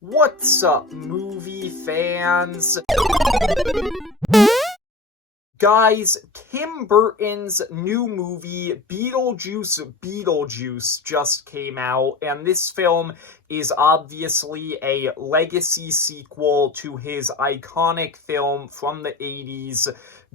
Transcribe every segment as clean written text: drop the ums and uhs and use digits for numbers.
What's up, movie fans? Guys, Tim Burton's new movie, Beetlejuice Beetlejuice, just came out, and this film is obviously a legacy sequel to his iconic film from the 80s,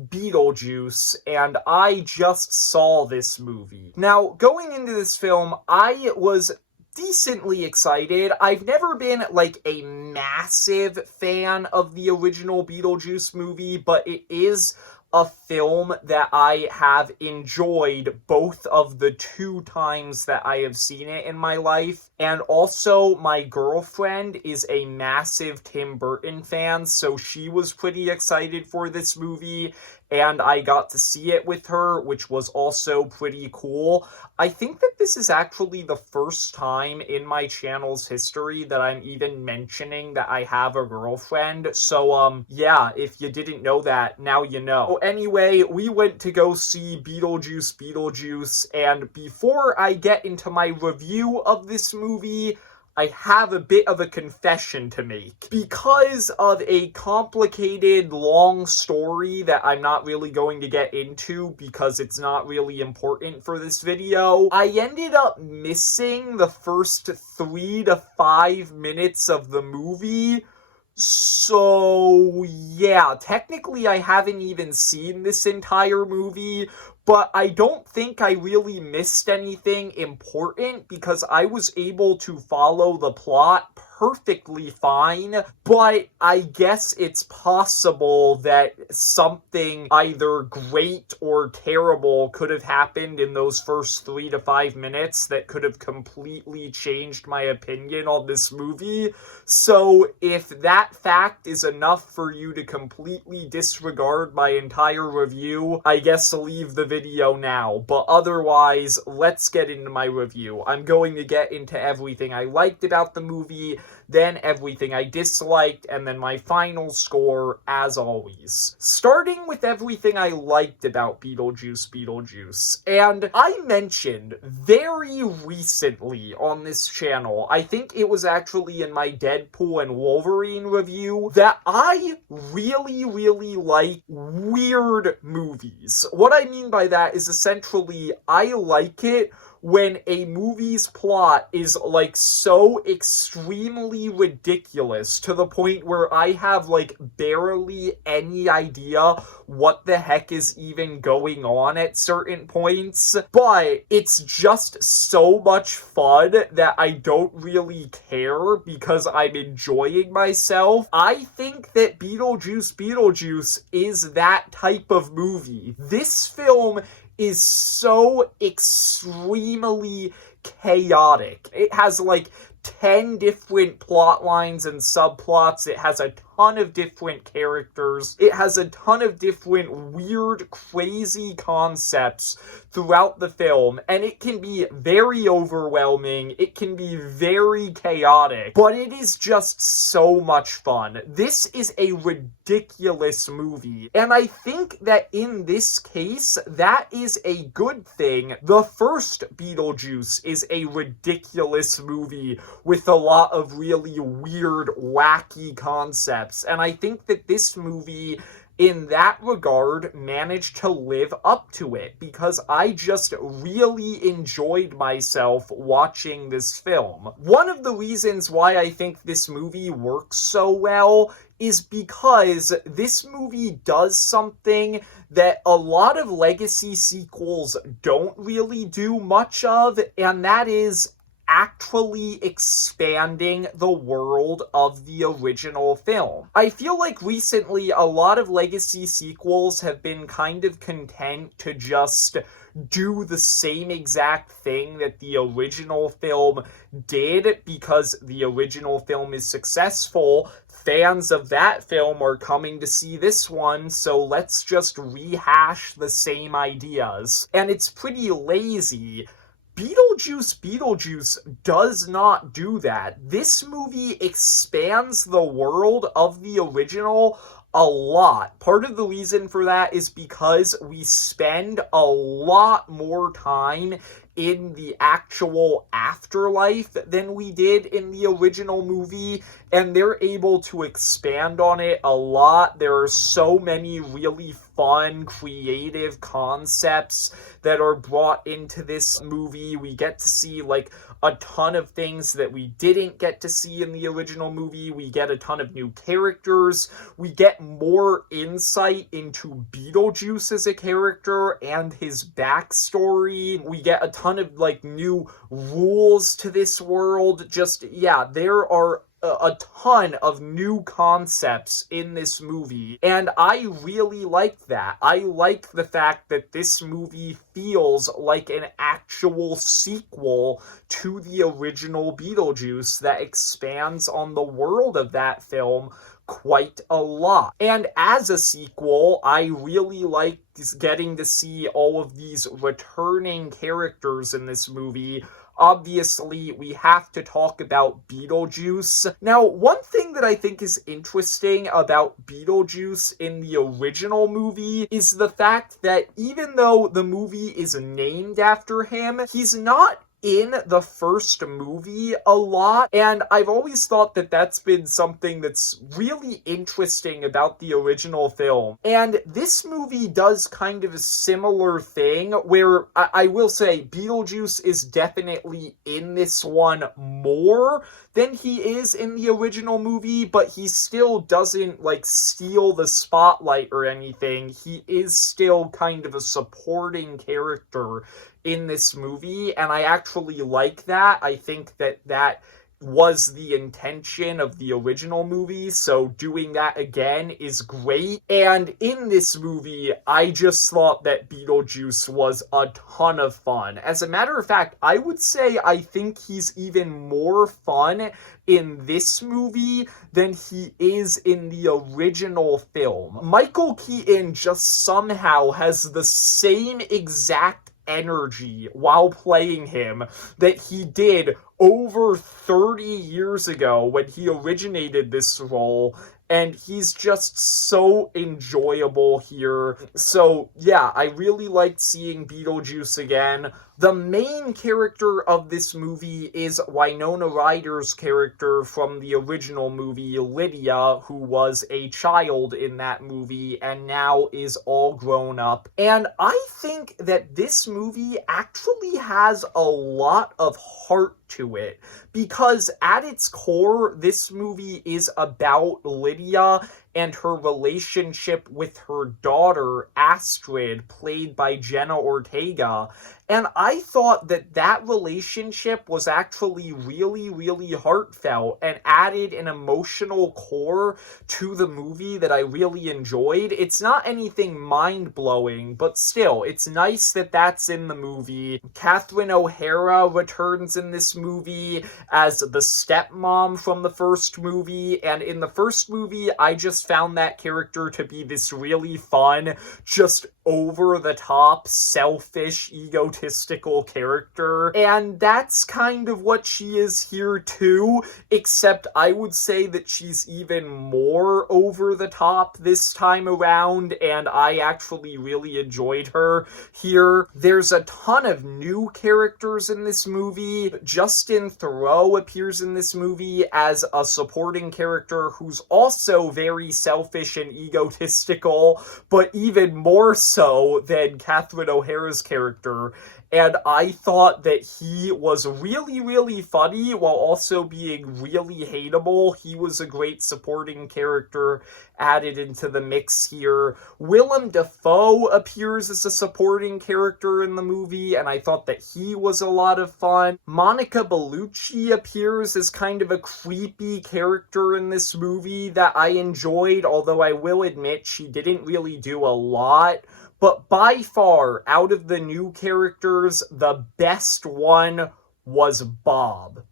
Beetlejuice, and I just saw this movie. Now, going into this film, I was decently excited. I've never been like a massive fan of the original Beetlejuice movie, but it is a film that I have enjoyed both of the two times that I have seen it in my life. And also, my girlfriend is a massive Tim Burton fan, so she was pretty excited for this movie, and I got to see it with her, which was also pretty cool. I think that this is actually the first time in my channel's history that I'm even mentioning that I have a girlfriend. So, yeah, if you didn't know that, now you know. Anyway, we went to go see Beetlejuice Beetlejuice, and before I get into my review of this movie, I have a bit of a confession to make. Because of a complicated, long story that I'm not really going to get into because it's not really important for this video, I ended up missing the first 3 to 5 minutes of the movie. So, yeah, technically I haven't even seen this entire movie, but I don't think I really missed anything important because I was able to follow the plot perfectly fine, but I guess it's possible that something either great or terrible could have happened in those first 3 to 5 minutes that could have completely changed my opinion on this movie. So if that fact is enough for you to completely disregard my entire review, I guess leave the video now. But otherwise, let's get into my review. I'm going to get into everything I liked about the movie, then everything I disliked, and then my final score, as always. Starting with everything I liked about Beetlejuice Beetlejuice. And I mentioned very recently on this channel, I think it was actually in my Deadpool and Wolverine review, that I really like weird movies. What I mean by that is essentially, I like it when a movie's plot is, like, so extremely ridiculous to the point where I have, like, barely any idea what the heck is even going on at certain points, but it's just so much fun that I don't really care because I'm enjoying myself. I think that Beetlejuice Beetlejuice is that type of movie. This film is so extremely chaotic. It has like 10 different plot lines and subplots. It has a ton of different characters. It has a ton of different weird, crazy concepts throughout the film, and it can be very overwhelming. It can be very chaotic, but it is just so much fun. This is a ridiculous movie, and I think that in this case, that is a good thing. The first Beetlejuice is a ridiculous movie with a lot of really weird, wacky concepts. And I think that this movie, in that regard, managed to live up to it because I just really enjoyed myself watching this film. One of the reasons why I think this movie works so well is because this movie does something that a lot of legacy sequels don't really do much of, and that is actually expanding the world of the original film. I feel like recently a lot of legacy sequels have been kind of content to just do the same exact thing that the original film did because the original film is successful. Fans of that film are coming to see this one, so let's just rehash the same ideas. And it's pretty lazy. Beetlejuice Beetlejuice does not do that. This movie expands the world of the original a lot. Part of the reason for that is because we spend a lot more time in the actual afterlife than we did in the original movie, and they're able to expand on it a lot. There are so many really fun, creative concepts that are brought into this movie. We get to see like a ton of things that we didn't get to see in the original movie. We get a ton of new characters. We get more insight into Beetlejuice as a character and his backstory. We get a ton of like new rules to this world. Just, yeah, there are a ton of new concepts in this movie, and I really like that. I like the fact that this movie feels like an actual sequel to the original Beetlejuice that expands on the world of that film quite a lot. And as a sequel, I really like getting to see all of these returning characters in this movie. Obviously, we have to talk about Beetlejuice. Now, one thing that I think is interesting about Beetlejuice in the original movie is the fact that even though the movie is named after him, he's not in the first movie a lot, and I've always thought that that's been something that's really interesting about the original film. And this movie does kind of a similar thing, where I will say Beetlejuice is definitely in this one more than he is in the original movie, but he still doesn't like steal the spotlight or anything. He is still kind of a supporting character in this movie, and I actually like that. I think that that was the intention of the original movie, so doing that again is great. And in this movie, I just thought that Beetlejuice was a ton of fun. As a matter of fact, I would say I think he's even more fun in this movie than he is in the original film. Michael Keaton just somehow has the same exact energy while playing him that he did over 30 years ago when he originated this role, and he's just so enjoyable here. So yeah, I really liked seeing Beetlejuice again. The main character of this movie is Winona Ryder's character from the original movie, Lydia, who was a child in that movie and now is all grown up. And I think that this movie actually has a lot of heart to it, because at its core, this movie is about Lydia and her relationship with her daughter, Astrid, played by Jenna Ortega. And I thought that that relationship was actually really, really heartfelt and added an emotional core to the movie that I really enjoyed. It's not anything mind-blowing, but still, it's nice that that's in the movie. Catherine O'Hara returns in this movie as the stepmom from the first movie, and in the first movie, I just found that character to be this really fun, just over-the-top, selfish, egotistical character, and that's kind of what she is here too, except I would say that she's even more over-the-top this time around, and I actually really enjoyed her here. There's a ton of new characters in this movie. Justin Theroux appears in this movie as a supporting character who's also very selfish and egotistical, but even more so than Catherine O'Hara's character. And I thought that he was really, really funny while also being really hateable. He was a great supporting character added into the mix here. Willem Dafoe appears as a supporting character in the movie, and I thought that he was a lot of fun. Monica Bellucci appears as kind of a creepy character in this movie that I enjoyed, although I will admit she didn't really do a lot. But by far, out of the new characters, the best one was Bob.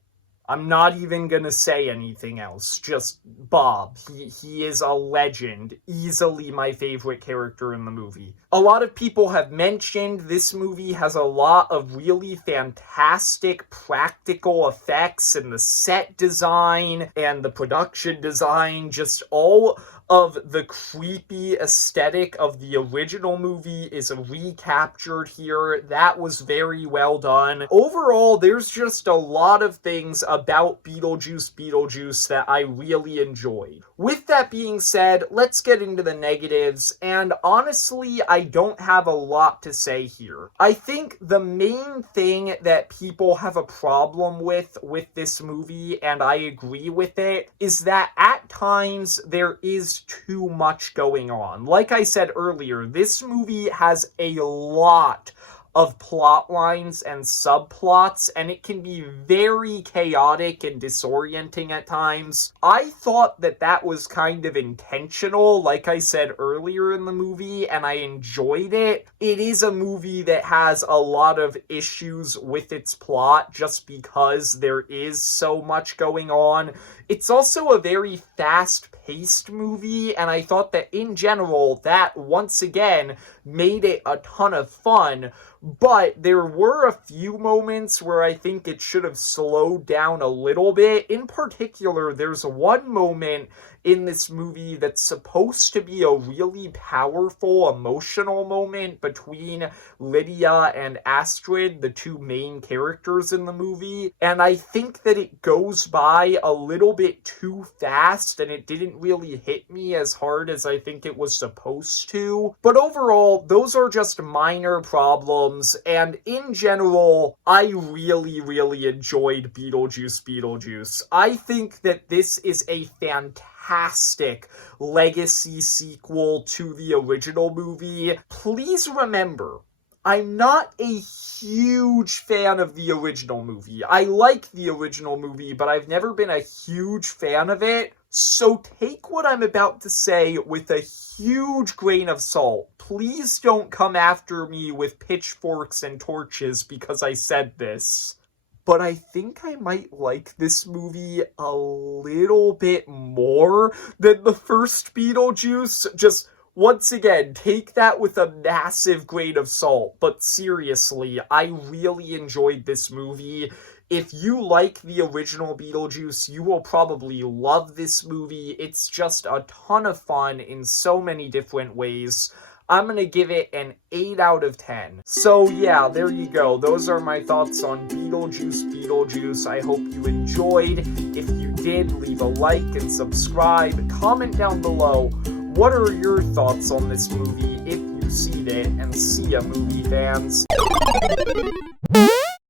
I'm not even gonna say anything else, just Bob. He is a legend, easily my favorite character in the movie. A lot of people have mentioned this movie has a lot of really fantastic practical effects, and the set design and the production design, just all of the creepy aesthetic of the original movie is recaptured here. That was very well done. Overall, there's just a lot of things about Beetlejuice Beetlejuice that I really enjoyed. With that being said, let's get into the negatives, and honestly, I don't have a lot to say here. I think the main thing that people have a problem with this movie, and I agree with it, is that at times there is too much going on. Like I said earlier, this movie has a lot of plot lines and subplots, and it can be very chaotic and disorienting at times. I thought that was kind of intentional, like I said earlier in the movie, and I enjoyed it. It is a movie that has a lot of issues with its plot just because there is so much going on. It's also a very fast-paced movie, and I thought that in general, that once again made it a ton of fun. But there were a few moments where I think it should have slowed down a little bit. In particular, there's one moment in this movie that's supposed to be a really powerful emotional moment between Lydia and Astrid, the two main characters in the movie. And I think that it goes by a little bit too fast, and it didn't really hit me as hard as I think it was supposed to. But overall, those are just minor problems, and in general, I really, really enjoyed Beetlejuice Beetlejuice. I think that this is a fantastic legacy sequel to the original movie. Please remember, I'm not a huge fan of the original movie. I like the original movie, but I've never been a huge fan of it. So take what I'm about to say with a huge grain of salt. Please don't come after me with pitchforks and torches because I said this. But I think I might like this movie a little bit more than the first Beetlejuice. Just, once again, take that with a massive grain of salt. But seriously, I really enjoyed this movie. If you like the original Beetlejuice, you will probably love this movie. It's just a ton of fun in so many different ways. I'm going to give it an 8 out of 10. So yeah, there you go. Those are my thoughts on Beetlejuice Beetlejuice. I hope you enjoyed. If you did, leave a like and subscribe. Comment down below, what are your thoughts on this movie if you've seen it? And see ya, movie fans.